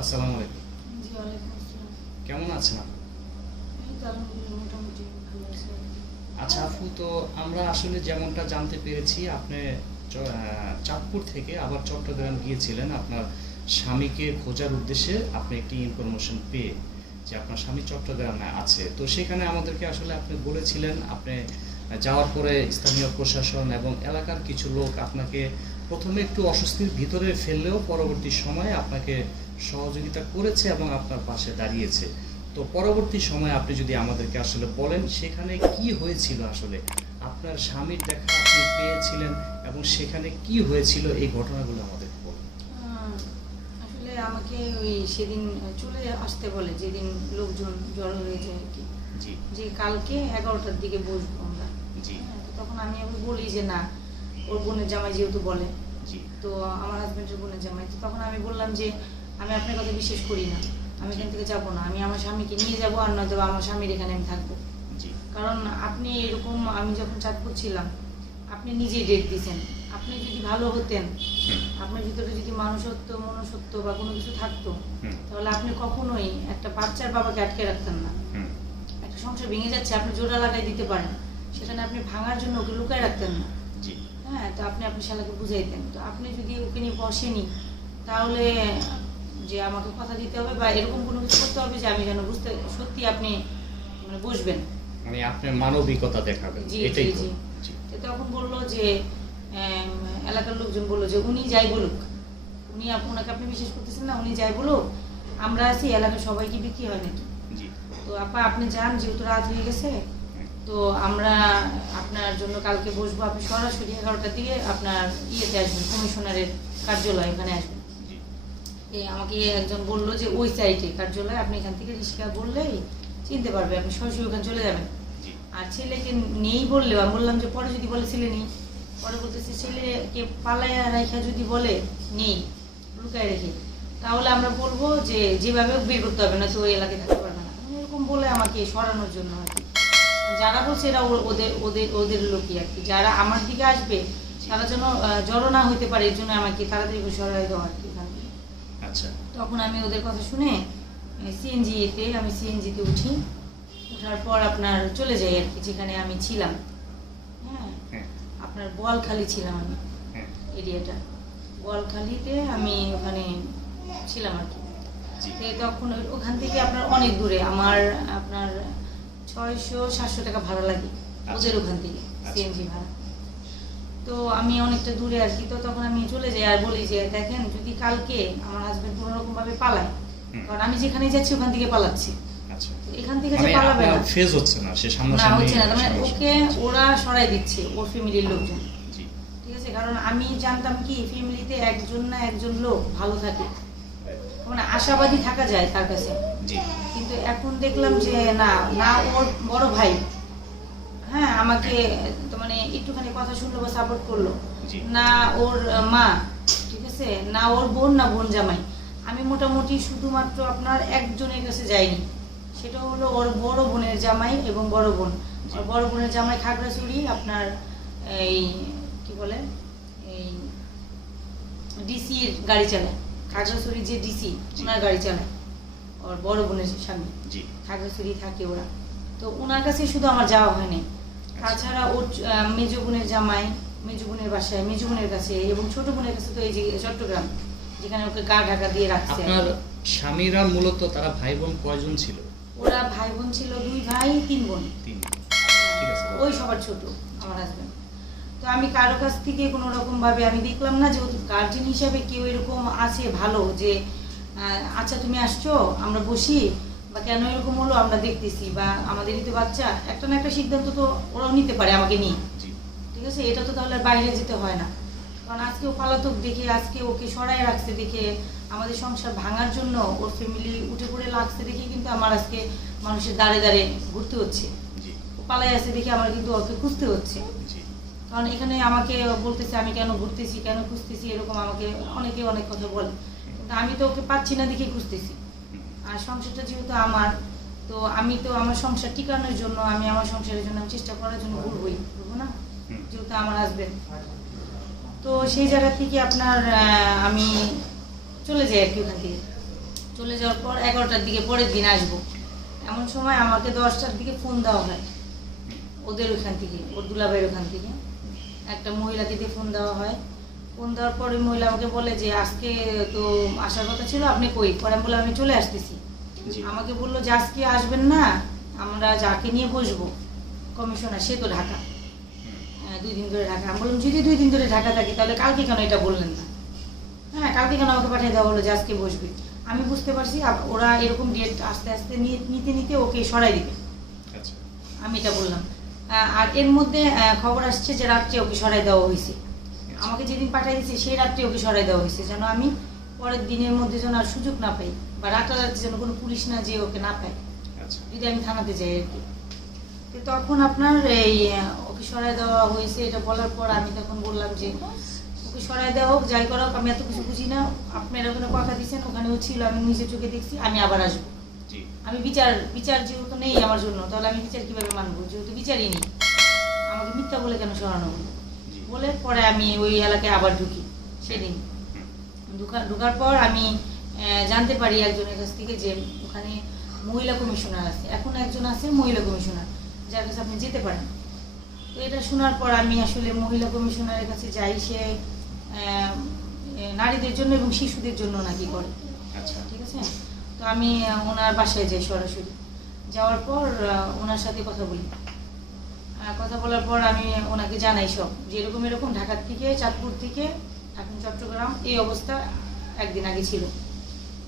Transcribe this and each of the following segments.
আসসালামু আলাইকুম। কেমন আছেন। আচ্ছা আপু তো আমরা আসলে যেমনটা জানতে পেরেছি আপনি চাঁদপুর থেকে আবার চট্টগ্রাম গিয়েছিলেন। আপনার স্বামীকে খোঁজার উদ্দেশ্যে আপনি একটি ইনফরমেশন পেয়ে যে আপনার স্বামী চট্টগ্রামে আছে। তো সেখানে আমাদেরকে আসলে আপনি বলেছিলেন আপনি যাওয়ার পরে স্থানীয় প্রশাসন এবং এলাকার কিছু লোক আপনাকে প্রথমে একটু অস্বস্তির ভিতরে ফেললেও পরবর্তী সময়ে আপনাকে সহযোগিতা করেছে এবং আপনার পাশে দাঁড়িয়েছে। তো পরবর্তী সময়ে আপনি যদি আমাদেরকে আসলে বলেন সেখানে কি হয়েছিল আসলে? আপনার স্বামীর দেখা আপনি পেয়েছিলেন এবং সেখানে কি হয়েছিল? এই ঘটনাগুলো আমাদের বলুন। আসলে আমাকে ওই সেদিন চলে আসতে বলে যেদিন লোকজন জড়ো হয়েছে আর কি। জি। যে কালকে এগারোটার দিকে বসবো আমরা। জি। হ্যাঁ, তখন আমি আবার বলি যে না ওর বোনের জামাই যেহেতু বলে। জি। তো আমার হাজব্যান্ডের বোনের জামাই। তো তখন আমি বললাম যে আমি আপনার কথা বিশ্বাস করি না। আমি এখান থেকে যাব না। আমি আমার স্বামীকে নিয়ে যাব আর নয়তো আমার স্বামীর এখানে আমি থাকব। কারণ আপনি এরকম আমি যখন চাঁদপুর ছিলাম আপনি নিজেই ডেট দিয়েছেন আপনি যদি ভালো হতেন আপনার ভিতরে যদি মানুষত্ব মনুষ্যত্ব বা কোনো কিছু থাকতো তাহলে আপনি কখনোই একটা বাচ্চার বাবাকে আটকে রাখতেন না। একটা সংসার ভেঙে যাচ্ছে আপনি জোড়া লাগাই দিতে পারেন। সেখানে আপনি ভাঙার জন্য ওকে লুকায় রাখতেন না। হ্যাঁ তো আপনি আপনি শালাকে বুঝাইতেন। তো আপনি যদি ওকে নিয়ে বসেনি তাহলে যে আমাকে কথা দিতে হবে বা এরকম কোনো কিছু করতে হবে যে আমি যেন বুঝতে সত্যি আপনি মানে বসবেন মানে আপনার মানবিকতা দেখাবেন। এটাই জি, তখন বলল যে এলাকার লোকজন বলল যে উনি যাই বলুক। উনি ওনাকে আপনি বিশ্বাস করতেছেন না উনি যাই বলুক আমরা আছি এলাকার সবাইকে বিক্রি হয় নাকি? তো আপা আপনি যান যেহেতু রাত হয়ে গেছে তো আমরা আপনার জন্য কালকে বসবো। আপনি সরাসরি এগারোটার দিকে আপনার ইয়েতে আসবেন কমিশনারের কার্যালয় এখানে আসবেন। আমাকে একজন বলল যে ওই সাইডে কার্যালয় আপনি এখান থেকে রিক্সা বললেই চিনতে পারবে আপনি সরাসরি ওখানে চলে যাবেন। আর ছেলেকে নেই বললেও আমি বললাম যে পরে যদি বলে ছেলে নেই পরে বলতেছে ছেলেকে পালাইয়া রাখা যদি বলে নেই লুকায় রেখে। তাহলে আমরা বলব যে যেভাবে বের করতে হবে না তো ওই এলাকায় থাকতে পারবে না। এরকম বলে আমাকে সরানোর জন্য আর কি। যারা বলছে এরা ওদের ওদের ওদের লোকই আর কি। যারা আমার দিকে আসবে তারা যেন জড়ো না হতে পারে এর জন্য আমাকে তাড়াতাড়ি সরাই দেওয়া আর কি। তখন আমি ওদের কথা শুনে সিএনজিতে আমি সিএনজিতে উঠি। ওঠার পর আপনার চলে যাই আর কি যেখানে আমি ছিলাম। হ্যাঁ? হ্যাঁ। আপনার বোয়ালখালি ছিলাম আমি হ্যাঁ। এরিয়াটা। বোয়ালখালিতে আমি ওখানে ছিলাম আর কি। তখন ওখান থেকে আপনার অনেক দূরে আমার আপনার ছয়শো সাতশো টাকা ভাড়া লাগে। ওদের ওখান থেকে আচ্ছা। সিএনজি ভাড়া। তো আমি অনেকটা দূরে আর কি তো তখন আমি চলে যাই আর বলি যে দেখেন যদি কালকে আমার হাজবেন্ড কোনো রকম ভাবে পালায় কারণ আমি যেখানে যাচ্ছি ওখান থেকে পালাচ্ছি। আচ্ছা। এখান থেকে যে মানে পালাবে না। ফেজ হচ্ছে না সে না হচ্ছে না। মানে ওকে ওরা সরাই দিচ্ছে ওর ফ্যামিলির লোকজন। ঠিক আছে? কারণ আমি জানতাম কি ফ্যামিলিতে একজন না একজন লোক ভালো থাকে। মানে আশাবাদী থাকা যায় তার কাছে। কিন্তু এখন দেখলাম যে না না ওর বড় ভাই হ্যাঁ আমাকে তো মানে একটুখানি কথা শুনলো বা সাপোর্ট করল। না ওর মা ঠিক আছে? না ওর বোন না বোন জামাই। আমি মোটামুটি শুধুমাত্র আপনার একজনের কাছে যাইনি। সেটা হলো ওর বড় বোনের জামাই এবং বড় বোন। ওর বড় বোনের জামাই খাগড়াছড়ি আপনার এই কি বলে? এই ডিসির গাড়ি চালায়। খাগড়াছড়ি যে ডিসি ওনার গাড়ি চালায়। ওর বড় বোনের স্বামী। খাগড়াছড়ি থাকে ওরা। তো ওনার কাছে শুধু আমার যাওয়া হয়নি। তাছাড়া ওর মেজ বোনের জামাই মেজ বোনের বাসায় মেজ বোনের কাছে এবং ছোট বোনের কাছে তো এই যে চট্টগ্রাম যেখানে ওকে গা ঢাকা দিয়ে রাখছে। আপনার স্বামীরা মূলত তারা ভাই বোন কয়জন ছিল? ওরা ভাই বোন ছিল দুই ভাই তিন বোন। তিন ঠিক আছে। ওই সবার ছোট আমার হাজবেন্ড তো আমি কারও কাছ থেকে কোনো রকম ভাবে আমি দেখলাম না যে গার্জেন হিসাবে কেউ এরকম আছে ভালো যে আচ্ছা তুমি আসছো আমরা বসি। বা কেন এরকম হলো আমরা দেখতেছি বা আমাদেরই তো বাচ্চা একটা না একটা সিদ্ধান্ত তো ওরাও নিতে পারে আমাকে নিয়ে। ঠিক আছে? এটা তো তাহলে বাইরে যেতে হয় না। কারণ আজকে ও পালাতক দেখে আজকে ওকে সরাই রাখছে দেখে আমাদের সংসার ভাঙার জন্য ওর ফ্যামিলি উঠে পড়ে লাগছে দেখে কিন্তু আমার আজকে মানুষের দাঁড়ে দাঁড়ে ঘুরতে হচ্ছে। ও পালাই আছে দেখে আমার কিন্তু ওকে খুঁজতে হচ্ছে। কারণ এখানে আমাকে বলতেছে আমি কেন ঘুরতেছি কেন খুঁজতেছি? এরকম আমাকে অনেকে অনেক কথা বলে। কিন্তু আমি তো ওকে পাচ্ছি না দেখে খুঁজতেছি। আর সংসারটা যেহেতু আমার তো আমি তো আমার সংসার টিকানোর জন্য আমি আমার সংসারের জন্য আমি চেষ্টা করার জন্য ঘুরবই ঘুরবো না? যেহেতু আমার হাজবেন্ড তো সেই জায়গা থেকে আপনার আমি চলে যাই আর কি ওখান থেকে। চলে যাওয়ার পর এগারোটার দিকে পরের দিন আসব। এমন সময় আমাকে দশটার দিকে ফোন দেওয়া হয়। ওদের ওখান থেকে ওর দুলাভাইয়ের ওখান থেকে। একটা মহিলাকে দিয়ে ফোন দেওয়া হয়। ফোন দেওয়ার পরে মহিলা আমাকে বলে যে আজকে তো আসার কথা ছিল আপনি কই? পরে বললাম আমি চলে আসতেছি। আমাকে বলল যে আজকে আসবেন না আমরা যাকে নিয়ে বসবো কমিশনার সে তো ঢাকা। হ্যাঁ, দুই দিন ধরে ঢাকা। আমি বললাম যদি দুই দিন ধরে ঢাকা থাকি তাহলে কালকে কেন এটা বললেন না? হ্যাঁ কালকে কেন আমাকে পাঠিয়ে দেওয়া হলো যে আজকে বসবে? আমি বুঝতে পারছি ওরা এরকম ডেট আস্তে আস্তে নিতে নিতে ওকে সরাই দিবে। আচ্ছা। আমি এটা বললাম। আর এর মধ্যে খবর আসছে যে রাত্রে ওকে সরাই দেওয়া হয়েছে। আমাকে যেদিন পাঠিয়ে দিয়েছে সেই রাত্রে ওকে সরাই দেওয়া হয়েছে যেন আমি পরের দিনের মধ্যে যেন আর সুযোগ না পাই বা রাতারাতি যেন কোনো পুলিশ না যে ওকে না পায়। আচ্ছা। যদি আমি থানাতে যাই আর কি। তো তখন আপনার এই ওকে সরাই দেওয়া হয়েছে এটা বলার পর আমি তখন বললাম যে ওকে সরাই দেওয়া হোক যাই করা হোক আমি এত কিছু বুঝি না আপনারা ওখানে কথা দিচ্ছেন ওখানেও ছিল আমি নিজের চোখে দেখছি আমি আবার আসব। আমি বিচার বিচার যেহেতু নেই আমার জন্য তাহলে আমি বিচার কীভাবে মানবো? যেহেতু বিচারই নেই। আমাকে মিথ্যা বলে কেন সরানো হলো? বলে পরে আমি ওই এলাকায় আবার ঢুকি সেদিন। ঢোকার পর আমি জানতে পারি একজনের কাছ থেকে যে ওখানে মহিলা কমিশনার আছে। এখন একজন আছে মহিলা কমিশনার যার কাছে আপনি যেতে পারেন। তো এটা শোনার পর আমি আসলে মহিলা কমিশনারের কাছে যাই সে নারীদের জন্য এবং শিশুদের জন্য নাকি করে। আচ্ছা। ঠিক আছে? তো আমি ওনার বাসায় যাই সরাসরি। যাওয়ার পর ওনার সাথে কথা বলি। কথা বলার পর আমি ওনাকে জানাই সব। যে এরকম এরকম ঢাকার থেকে চাঁদপুর থেকে এখন চট্টগ্রাম এই অবস্থা একদিন আগে ছিল।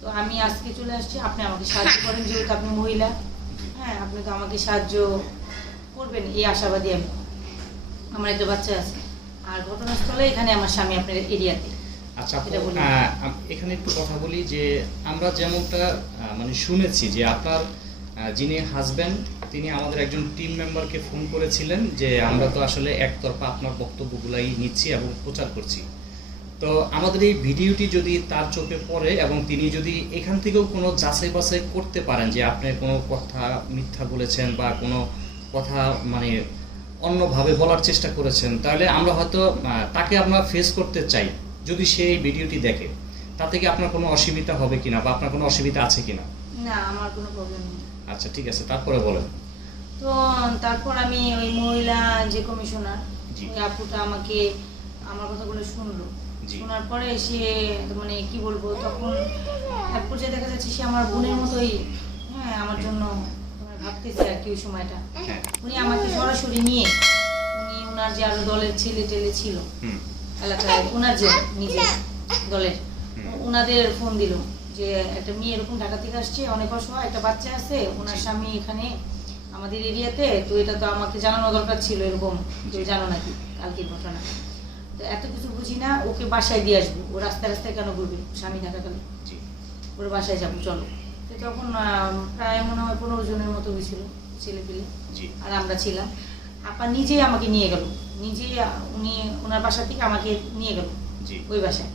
তো আমি আজকে চলে আসছি আপনি আমাকে সাহায্য করেন যেহেতু আপনি মহিলা। হ্যাঁ আপনি তো আমাকে সাহায্য করবেন এই আশাবাদী আমি। আমার একটা বাচ্চা আছে। আর ঘটনাস্থলে এখানে আমার স্বামী আপনার এরিয়াতে। আচ্ছা এখানে একটু কথা বলি যে আমরা যেমনটা মানে শুনেছি যে আপনার যিনি হাজবেন্ড তিনি আমাদের একজন টিম মেম্বারকে ফোন করেছিলেন যে আমরা তো আসলে একতরফা আপনার বক্তব্যগুলাই নিচ্ছি এবং প্রচার করছি। তো আমাদের এই ভিডিওটি যদি তার চোখে পড়ে এবং তিনি যদি এখান থেকেও কোনো যাচাই বাছাই করতে পারেন যে আপনি কোনো কথা মিথ্যা বলেছেন বা কোনো কথা মানে অন্যভাবে বলার চেষ্টা করেছেন, তাহলে আমরা হয়তো তাকে আমরা ফেস করতে চাই যদি সে এই ভিডিওটি দেখে। তাতে কি আপনার কোনো অসুবিধা হবে কিনা বা আপনার কোনো অসুবিধা আছে কিনা? না আমার কোনো প্রবলেম নেই। আচ্ছা ঠিক আছে তারপরে বলেন। তো তারপর আমি ওই মহিলা যে কমিশনার। ওই আপুটা আমাকে আমার কথাগুলো শুনলো। শোনার পরে সে মানে কি বলব তখন এক পর্যায়ে দেখা যাচ্ছে সে আমার বোনের মতোই হ্যাঁ আমার জন্য মানে ভাবতেছে আর কি ওই সময়টা। হ্যাঁ। উনি আমাকে সরাসরি নিয়ে উনি ওনার যে আরও দলের ছেলে টেলে ছিল এলাকায় ওনার যে নিজের দলের। ওনাদের ফোন দিল। যে একটা মেয়ে এরকম ঢাকা থেকে আসছে অনেক অসহায় একটা বাচ্চা আছে ওনার স্বামী এখানে আমাদের এরিয়াতে তো এটা তো আমাকে জানানো দরকার ছিল এরকম জি। জানো নাকি কালকের ঘটনা। তো এত কিছু বুঝি না ওকে বাসায় দিয়ে আসব। ও রাস্তায় রাস্তায় কেন ঘুরবে? স্বামী থাকাকালে ওর বাসায় যাব চলো। তো তখন প্রায় মনে হয় পনেরো জনের মতো হয়েছিল ছেলে পেলে আর আমরা ছিলাম। আপা নিজেই আমাকে নিয়ে গেল। নিজেই উনি ওনার বাসা থেকে আমাকে নিয়ে গেল ওই বাসায়।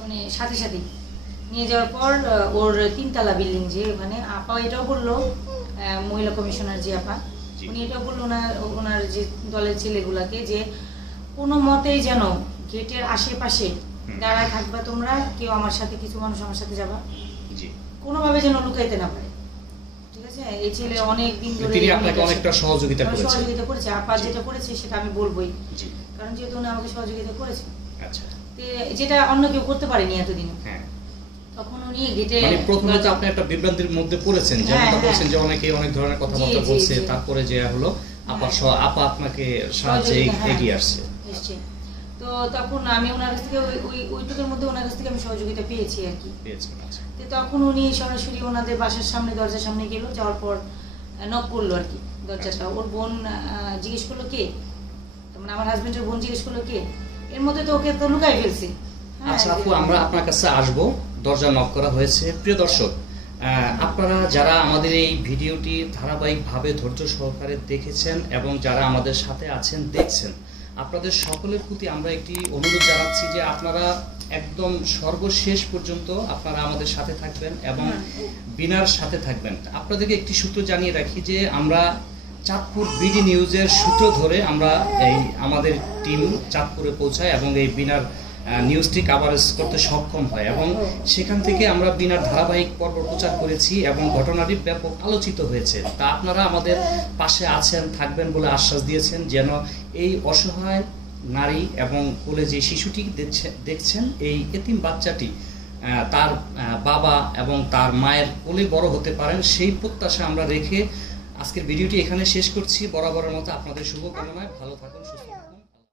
মানে সাথে সাথে নিয়ে যাওয়ার পর ওর তিনতলা বিল্ডিং যে ওখানে আপা এটাও বলল মহিলা কমিশনার যে আপা উনি এটাও বলল ওনার ওনার যে দলের ছেলেগুলাকে যে কোনো মতেই যেন গেটের আশেপাশে। দাঁড়ায় থাকবা তোমরা কেউ আমার সাথে কিছু মানুষ আমার সাথে যাবা। কোনোভাবে যেন লুকাইতে না পারে। ঠিক আছে? এই ছেলে অনেক দিন ধরে তিনি আপনাকে অনেকটা সহযোগিতা আমার সহযোগিতা করেছে। আপা যেটা করেছে সেটা আমি বলবোই। কারণ যেহেতু উনি আমাকে সহযোগিতা করেছে আচ্ছা। যেটা অন্য কেউ করতে পারেনি এতদিন। হ্যাঁ। তখন উনি গেটে মানে প্রথমে তো আপনি একটা বিভ্রান্তির মধ্যে পড়েছেন যেমনটা। বলছেন যে অনেকে অনেক ধরনের কথাবার্তা জি, জি, বলছে তারপরে যে হলো আপা। আপা আপনাকে সাহায্যে। এগিয়ে আসছে। তো তখন আমি ওনার কাছ থেকে ওই ওই- মধ্যে ওনার কাছ থেকে আমি সহযোগিতা পেয়েছি আর কি। আচ্ছা। তো তখন উনি সরাসরি ওনাদের বাসার সামনে দরজার সামনে গেল যাওয়ার পর নক করল আর কি দরজাটা। ওর বোন জিজ্ঞেস করল কে? মানে আমার হাজবেন্ডের বোন জিজ্ঞেস করল কে? এর মধ্যে তো ওকে তো লুকাই ফেলছে। হ্যাঁ, আচ্ছা আপু আমরা আপনার কাছে আসব। দরজা নক করা হয়েছে প্রিয় দর্শক আপনারা যারা আমাদের এই ভিডিওটি ধারাবাহিকভাবে ধৈর্য সহকারে দেখেছেন এবং যারা আমাদের সাথে আছেন দেখছেন আপনাদের সকলের প্রতি আমরা একটি অনুরোধ জানাচ্ছি যে আপনারা একদম সর্বশেষ পর্যন্ত আপনারা আমাদের সাথে থাকবেন এবং হুম। বিনার সাথে থাকবেন আপনাদেরকে একটি সূত্র জানিয়ে রাখি যে আমরা চাঁদপুর বিডি নিউজের সূত্র ধরে আমরা এই আমাদের টিম চাঁদপুরে পৌঁছাই এবং এই বিনার নিউজটি কাভারেজ করতে সক্ষম হয় এবং সেখান থেকে আমরা বিনার ধারাবাহিক পর্ব প্রচার করেছি এবং ঘটনাটি ব্যাপক আলোচিত হয়েছে। তা আপনারা আমাদের পাশে আছেন, থাকবেন বলে আশ্বাস দিয়েছেন যেন এই অসহায় নারী এবং কোলে যে শিশুটি দেখছে- দেখছেন, এই এতিম বাচ্চাটি তার বাবা এবং তার মায়ের কোলে বড় হতে পারেন, সেই প্রত্যাশা আমরা রেখে আজকের ভিডিওটি এখানে শেষ করছি। বরাবরের মতো আপনাদের শুভকামনায় ভালো থাকুন, সুস্থ